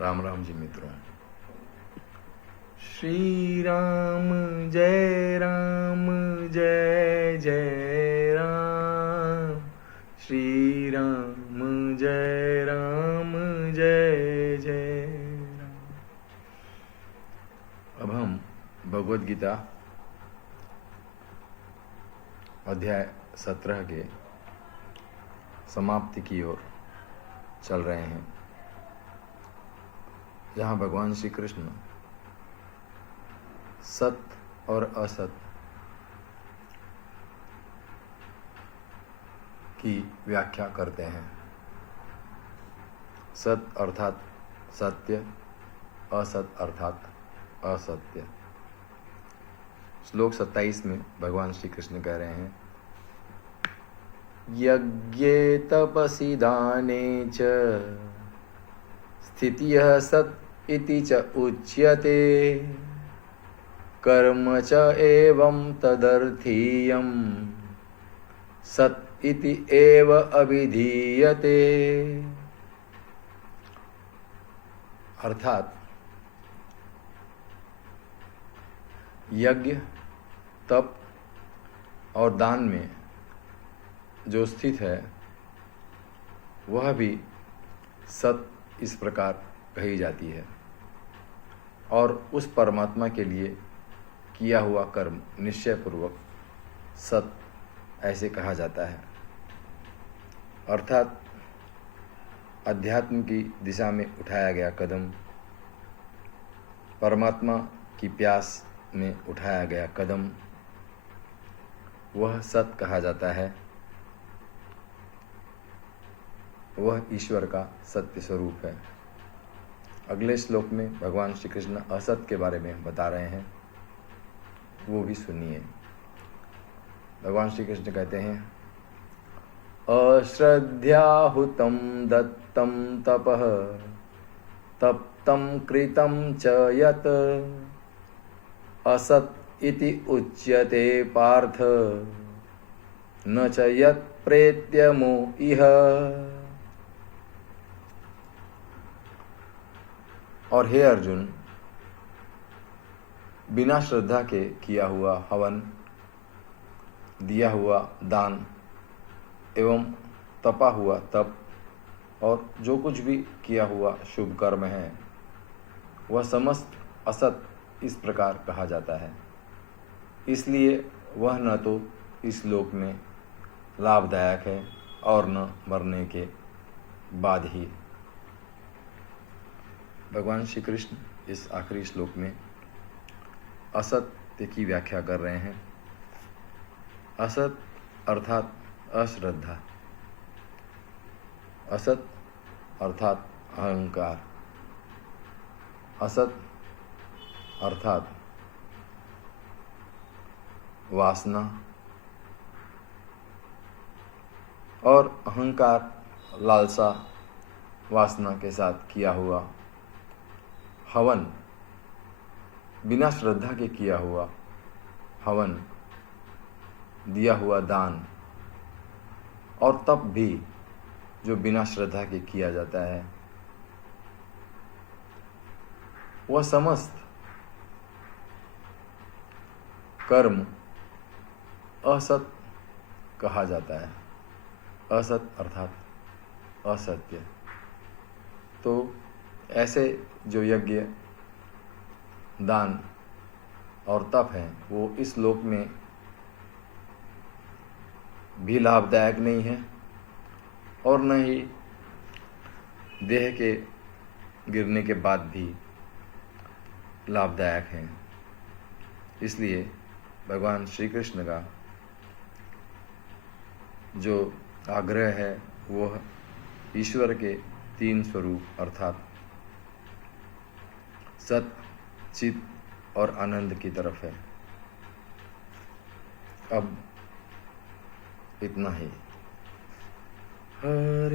राम राम जी मित्रों। श्री राम जय जय राम, श्री राम जय जय राम। अब हम भगवद गीता अध्याय 17 के समाप्ति की ओर चल रहे हैं, जहाँ भगवान श्री कृष्ण सत्य और असत की व्याख्या करते हैं। सत्य अर्थात सत्य, असत अर्थात असत्य। श्लोक 27 में भगवान श्री कृष्ण कह रहे हैं, यज्ञे तपसि दाने च स्थितियः सत् इति च उच्यते, कर्म च एवं तदर्थीयं सत् इति एव अभिधीयते। अर्थात यज्ञ, तप और दान में जो स्थित है वह भी सत इस प्रकार कही जाती है, और उस परमात्मा के लिए किया हुआ कर्म निश्चय पूर्वक सत ऐसे कहा जाता है। अर्थात अध्यात्म की दिशा में उठाया गया कदम, परमात्मा की प्यास में उठाया गया कदम, वह सत कहा जाता है। वह ईश्वर का सत्य स्वरूप है। अगले श्लोक में भगवान श्री कृष्ण असत के बारे में बता रहे हैं, वो भी सुनिए। भगवान श्री कृष्ण कहते हैं, अश्रद्धाहुतं दत्तं तपः तप्तं कृतं च यत् असत् इति उच्यते पार्थ न च यत् प्रेत्यमो इह। और हे अर्जुन, बिना श्रद्धा के किया हुआ हवन, दिया हुआ दान एवं तपा हुआ तप और जो कुछ भी किया हुआ शुभ कर्म है, वह समस्त असत इस प्रकार कहा जाता है। इसलिए वह न तो इस लोक में लाभदायक है और न मरने के बाद ही। भगवान श्री कृष्ण इस आखिरी श्लोक में असत्य की व्याख्या कर रहे हैं। असत अर्थात अश्रद्धा, असत अर्थात अहंकार, असत अर्थात वासना, और अहंकार लालसा वासना के साथ किया हुआ हवन, बिना श्रद्धा के किया हुआ हवन, दिया हुआ दान और तप भी जो बिना श्रद्धा के किया जाता है, वह समस्त कर्म असत कहा जाता है। असत अर्थात असत्य। तो ऐसे जो यज्ञ, दान और तप हैं, वो इस लोक में भी लाभदायक नहीं है और न ही देह के गिरने के बाद भी लाभदायक हैं। इसलिए भगवान श्री कृष्ण का जो आग्रह है वह ईश्वर के 3 स्वरूप अर्थात सत, चित और आनंद की तरफ है। अब इतना ही। हरे